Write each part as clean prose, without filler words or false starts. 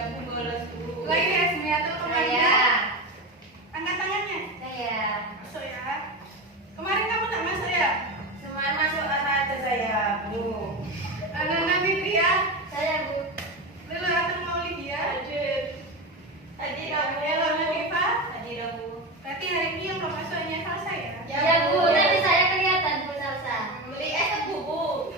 aku bolos Bu. Lagi resmi atau kemarin? Saya. Angkat tangannya. Saya. Masuk ya. Kemarin kamu nggak masuk ya? Cuman masuk aja saya Bu. Nana Fitria. Saya Bu. Lalu atau mau Lydia? Hadir. Hadir Bu. Halo Nadifa. Hadir Bu. Berarti hari ini yang belum masuk hanya Salsa ya? Ya Bu, nanti saya kelihatan Bu Salsa. Beli es Bu Bu.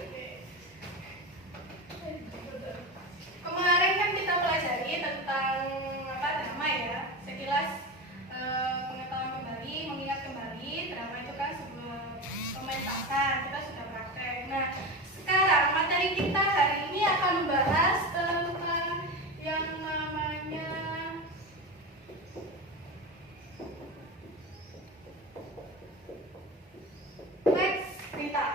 Kemarin kan kita pelajari tentang apa drama ya, sekilas pengetahuan kembali, mengingat kembali drama itu kan sebuah pementasan, kita sudah praktek. Nah, sekarang materi kita hari ini akan membahas tentang yang namanya teks berita.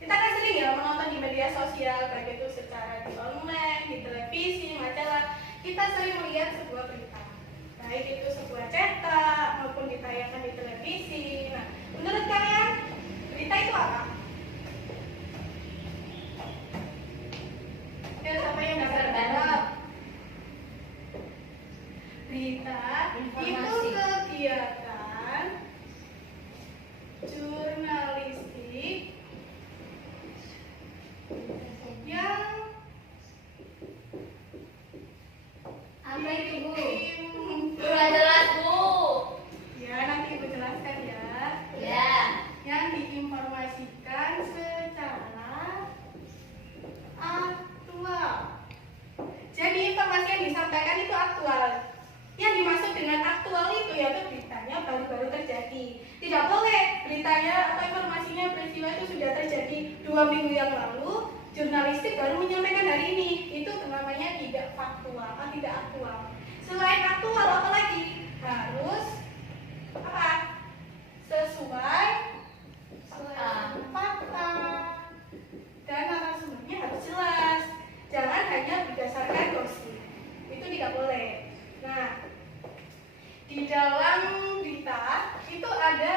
Kita kan sering ya menonton di media sosial, baik itu secara di online, di televisi, majalah. Kita sering melihat sebuah berita, baik itu sebuah cetak maupun ditayangkan di televisi. Nah, menurut kalian berita itu apa? Ya, siapa yang bisa jawab? Berita itu Informasi. kegiatan jurnalistik yang Apa itu Bu? diim- Udah jelas Bu. Ya, nanti ibu jelaskan ya. Ya. Yang diinformasikan secara aktual. Jadi informasi yang disampaikan itu aktual. Yang dimaksud dengan aktual itu yaitu beritanya baru-baru terjadi. Tidak boleh beritanya atau informasinya peristiwa itu sudah terjadi 2 minggu yang lalu, jurnalistik baru menyampaikan hari ini. Itu namanya tidak faktual atau tidak aktual. Selain aktual apalagi harus apa? Sesuai fakta dan narasumbernya harus jelas. Jangan hanya berdasarkan gosip. Itu tidak boleh. Nah, di dalam berita itu ada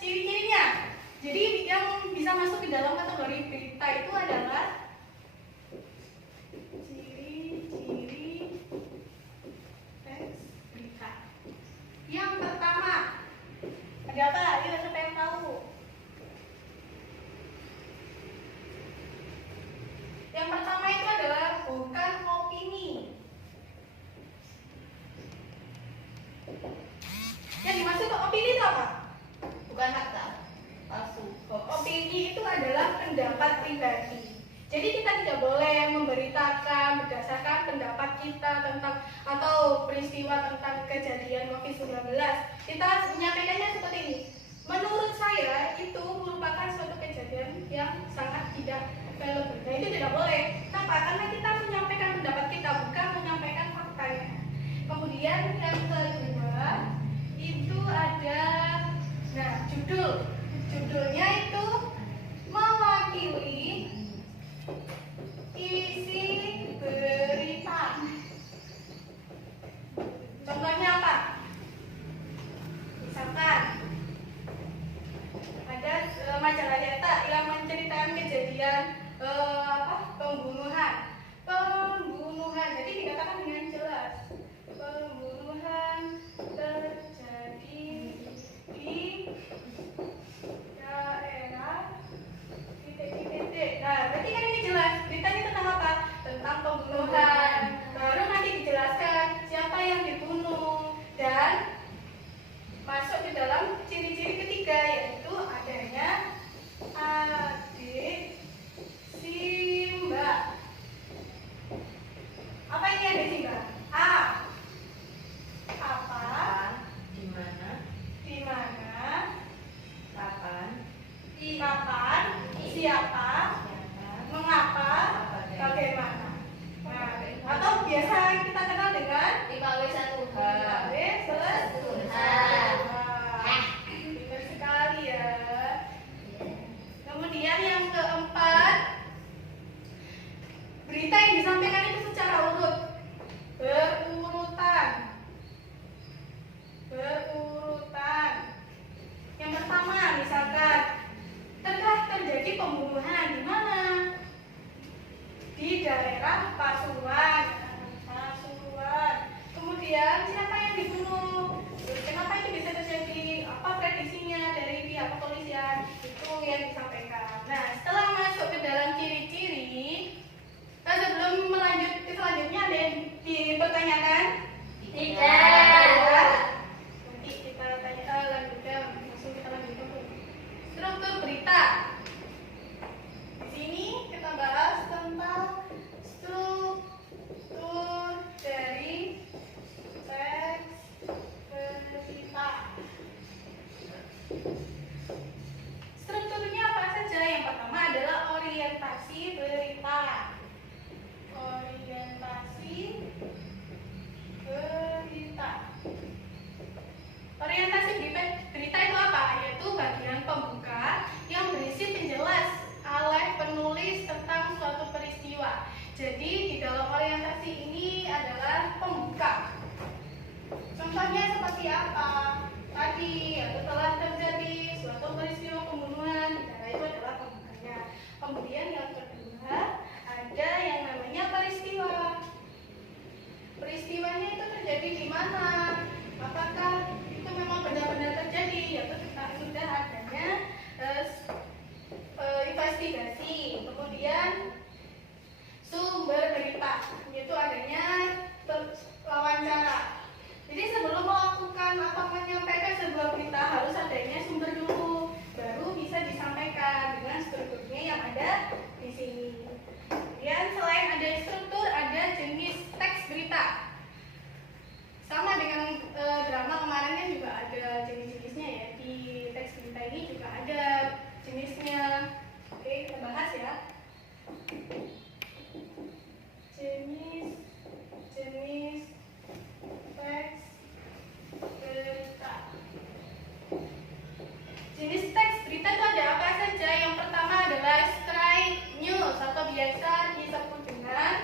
ciri-cirinya. Jadi yang bisa masuk ke dalam kategori berita itu adalah ciri-ciri teks berita. Yang pertama, ada apa? Ayo siapa yang tahu? Yang pertama itu adalah bukan opini. Yang dimaksud opini itu apa? Bukan fakta. Palsu. Opini itu adalah pendapat pribadi. Jadi kita tidak boleh memberitakan berdasarkan pendapat kita tentang atau peristiwa tentang kejadian COVID-19. Kita menyampaikannya seperti ini. Menurut saya itu merupakan suatu kejadian yang sangat tidak valuable. Nah, itu tidak boleh. Kenapa? Karena kita menyampaikan pendapat kita, bukan menyampaikan faktanya. Kemudian yang kedua itu ada judulnya itu mewakili isi berita. Contohnya apa? Misalkan ada majalah cetak yang menceritakan kejadian pembunuhan. Jadi dikatakan dengan jelas pembunuhan terjadi di daerah titik. Nah, berarti kan ini jelas beritanya tentang apa? Tentang pembunuhan. Baru nanti dijelaskan siapa yang dibunuh dan masuk ke dalam ciri-ciri ketiga yaitu adanya adik Simba. Apa ini adik Simba? A. Apa? Di mana? Di mana? Kapan? Kapan? Siapa? Mengapa? Bagaimana? Nah, atau biasa kita kenal dengan 5W1H. Benar sekali ya. Kemudian yang keempat, berita yang disampaikan itu secara urut, berurutan. Yang pertama, misalkan telah terjadi pembunuhan di mana? Di daerah Pasuruan. kemudian siapa yang dibunuh, terus kenapa itu bisa terjadi, apa prediksinya dari pihak kepolisian, itu yang disampaikan. Nah, setelah masuk ke dalam ciri-ciri, sebelum melanjut ke selanjutnya ada yang dipertanyakan? Tidak. Nanti kita lanjutkan, langsung kita lanjutkan tuh. Struktur berita. Di sini kita bahas tentang struktur dari teks berita. Strukturnya apa saja? Yang pertama adalah orientasi berita. Orientasi berita. Orientasi berita itu apa? Yaitu bagian pembuka yang berisi penjelas oleh penulis tentang suatu peristiwa. Jadi di dalam orientasi ini adalah pembuka. Contohnya seperti apa? Tadi telah terjadi suatu peristiwa pembunuhan, nah itu adalah pembukanya. Kemudian yang kedua ada yang namanya peristiwa. Peristiwanya itu terjadi di mana? Apakah itu memang benar-benar terjadi? Yaitu sudah adanya investigasi. Kemudian sumber berita, yaitu adanya wawancara. Jadi sebelum melakukan atau menyampaikan sebuah berita harus adanya sumber dulu, baru bisa disampaikan dengan strukturnya yang ada di sini. Kemudian selain ada struktur, ada jenis teks berita. Sama dengan drama kemarin kan juga ada jenis-jenisnya ya. Di teks berita ini juga ada jenisnya. Oke, kita bahas ya. Jenis teks berita. Jenis teks berita itu ada apa saja? Yang pertama adalah straight news atau biasa disebut dengan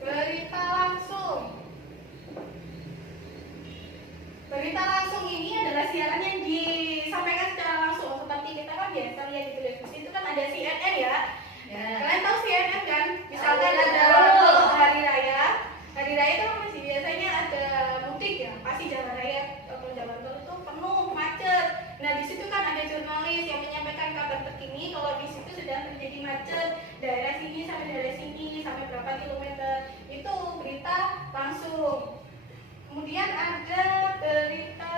berita langsung. Berita langsung ini adalah siaran yang disampaikan secara langsung. Seperti kita kan biasa lihat di televisi itu kan ada CNN ya. Kalian tahu CNN kan? Misalkan ada hari raya. Hari raya itu masih biasanya ada mudik ya. Pasti jalan raya atau jalan tol itu penuh macet. Nah di situ kan ada jurnalis yang menyampaikan kabar terkini kalau di situ sedang terjadi macet daerah sini sampai daerah sini sampai berapa kilometer. Itu berita langsung. Kemudian ada berita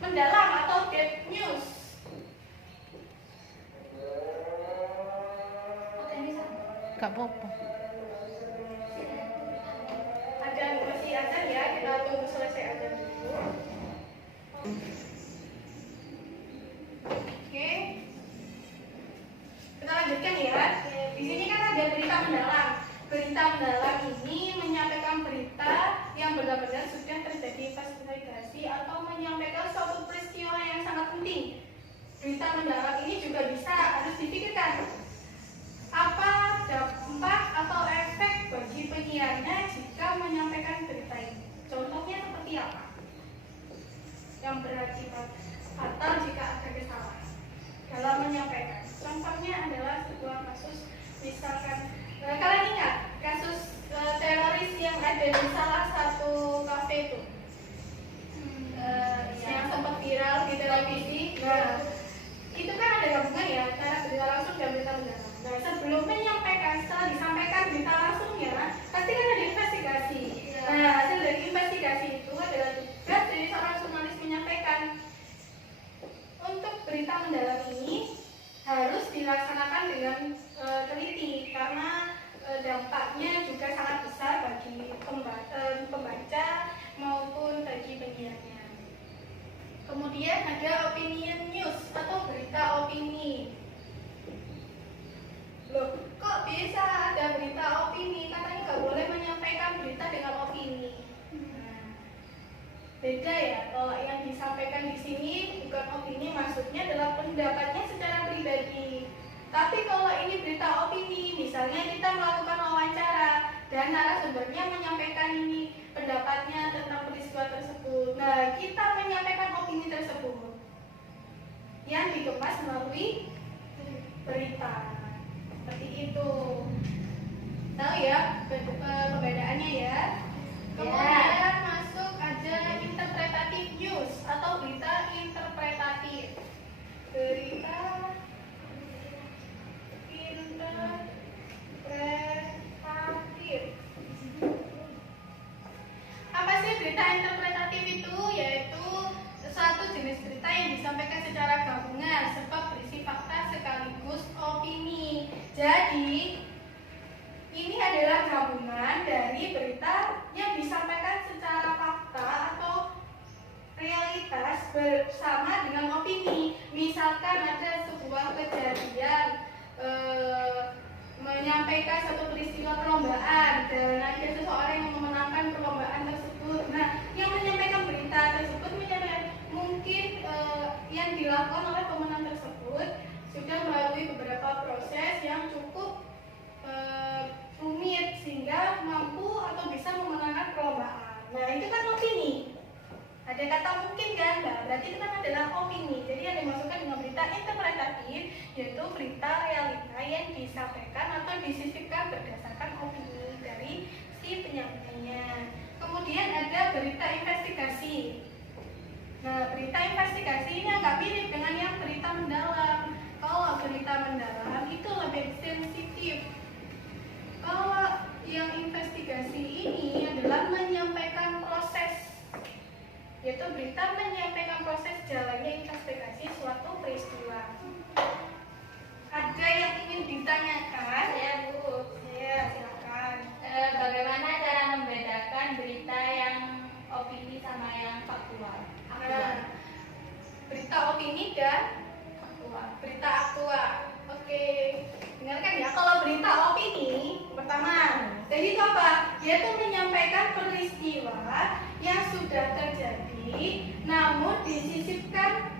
mendalam atau deep news. Gak apa-apa. Ada masih azan ya, kita tunggu selesai azan dulu. Oke. Kita lanjutkan ya. Di sini kan ada berita mendalam. Berita mendalam ini menyampaikan berita yang benar-benar sudah terjadi investigasi atau menyampaikan suatu peristiwa yang sangat penting. Berita mendalam ini juga bisa harus dipikirkan apa dampak atau efek bagi penyiarnya jika menyampaikan berita ini. Contohnya seperti apa? Yang berakibat fatal jika ada kesalahan dalam menyampaikan. Contohnya adalah sebuah kasus, misalkan kalian ingat kasus teroris yang ada di salah satu kafe itu, yang sempat viral di televisi. Nah, itu kan ada gabungan ya antara berita langsung dan berita mendalam. Nah, sebelum menyampaikan, setelah disampaikan berita langsungnya, pasti kan ada investigasi. Nah, hasil dari investigasi itu adalah tugas dari seorang jurnalis menyampaikan. Untuk berita mendalam ini harus dilaksanakan dengan teliti karena dampaknya juga sangat besar bagi pembaca maupun bagi penyiarnya. Kemudian ada opinion news atau berita opini. Loh, kok bisa ada berita opini? Katanya nggak boleh menyampaikan berita dengan opini. Nah, beda ya. Kalau yang disampaikan di sini bukan opini, maksudnya adalah pendapatnya secara pribadi. Tapi kalau ini berita opini, misalnya kita melakukan wawancara dan narasumbernya menyampaikan ini pendapatnya tentang peristiwa tersebut. Nah, kita menyampaikan opini tersebut yang dikemas melalui berita. Seperti itu. Tahu ya perbedaannya ya. Kemudian masuk berita interpretatif. Apa sih berita interpretatif itu? Yaitu suatu jenis berita yang disampaikan secara gabungan sebab berisi fakta sekaligus opini. Jadi ini adalah gabungan dari berita yang disampaikan secara fakta atau realitas bersama dengan opini. Misalkan ada sebuah kejadian menyampaikan satu peristiwa perlombaan dan ada seseorang yang memenangkan perlombaan tersebut. Nah, yang menyampaikan berita tersebut mungkin yang dilakukan oleh pemenang tersebut sudah melalui beberapa proses yang cukup rumit sehingga mampu atau bisa memenangkan perlombaan. Nah, itu kan opini. Ada kata mungkin kan, Mbak? Berarti itu kan adalah opini. Jadi yang dimasukkan dengan berita interpretatif yaitu berita realita yang disampaikan atau disisipkan berdasarkan opini dari si penyampainya. Kemudian ada berita investigasi. Nah, berita investigasi ini agak mirip dengan yang berita mendalam. Kalau berita mendalam itu lebih sensitif. Kalau yang investigasi ini adalah menyampaikan proses, yaitu berita menyampaikan proses jalannya investigasi suatu peristiwa. Ada yang ingin ditanyakan? Ya, Bu. Ya, silakan. Bagaimana cara membedakan berita yang opini sama yang faktual? Nah, berita opini dan berita aktual. Oke, dengarkan ya. Kalau berita opini, pertama, jadi itu apa? Yaitu menyampaikan peristiwa yang sudah terjadi, namun disisipkan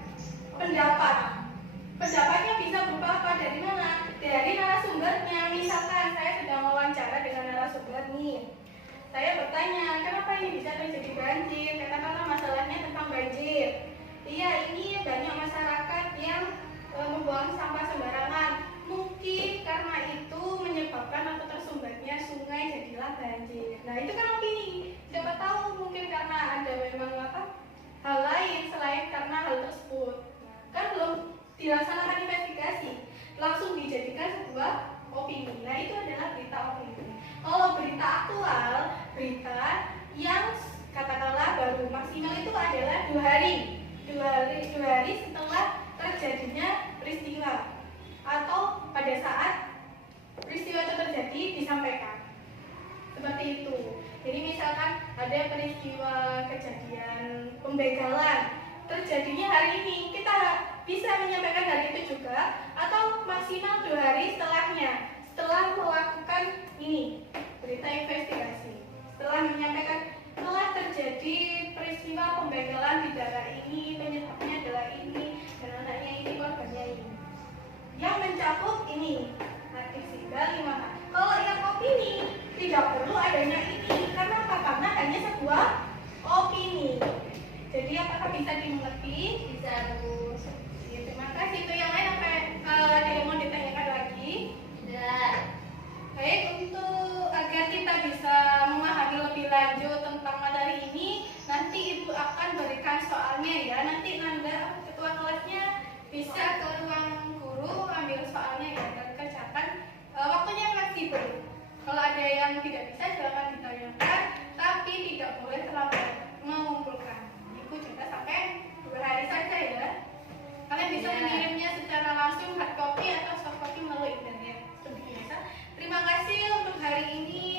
pendapat. Pendapatnya bisa berupa apa? Dari mana? Dari narasumbernya. Misalkan saya sedang wawancara dengan narasumber nih. Saya bertanya, kenapa ini bisa terjadi banjir? Katakanlah masalahnya tentang banjir. Iya, ini banyak masyarakat yang membuang sampah sembarangan. Mungkin karena itu menyebabkan atau tersumbatnya sungai jadilah banjir. Nah, itu kan opini. Siapa tahu mungkin karena ada memang hal lain selain karena hal tersebut. Nah, kan belum dilaksanakan investigasi, langsung dijadikan sebuah opini. Nah, itu adalah berita opini. Kalau berita aktual, berita yang katakanlah baru maksimal itu adalah 2 hari. 2 hari setelah terjadinya peristiwa atau pada saat peristiwa itu terjadi disampaikan. Seperti itu. Jadi misalkan ada peristiwa kejadian pembegalan terjadinya hari ini, kita bisa menyampaikan hari itu juga atau maksimal 2 hari setelahnya, setelah melakukan ini berita investigasi, setelah menyampaikan telah terjadi peristiwa pembegalan di daerah ini, penyebabnya adalah ini, dan anaknya ini, korbannya ini, yang mencakup ini. Nanti sehingga 5 hari. Kalau yang opini tidak perlu adanya ini, karena apa? Karena hanya sebuah opini. Jadi apakah bisa dimengerti? Bisa, Bu. Ya, terima kasih. Itu yang lain ada yang mau ditanyakan lagi? Tidak. Baik, untuk agar kita bisa memahami lebih lanjut tentang materi ini, nanti Ibu akan berikan soalnya ya. Nanti Nanda, ketua kelasnya, bisa ke ruang guru ambil soalnya ya dan kerjakan. Waktunya fleksibel. Kalau ada yang tidak bisa silakan ditanyakan, tapi tidak boleh terlambat mengumpulkan. Ibu juga sampai 2 hari saja ya. Kalian bisa mengirimnya secara langsung hard copy atau soft copy melalui internet. Seperti biasa. Terima kasih untuk hari ini.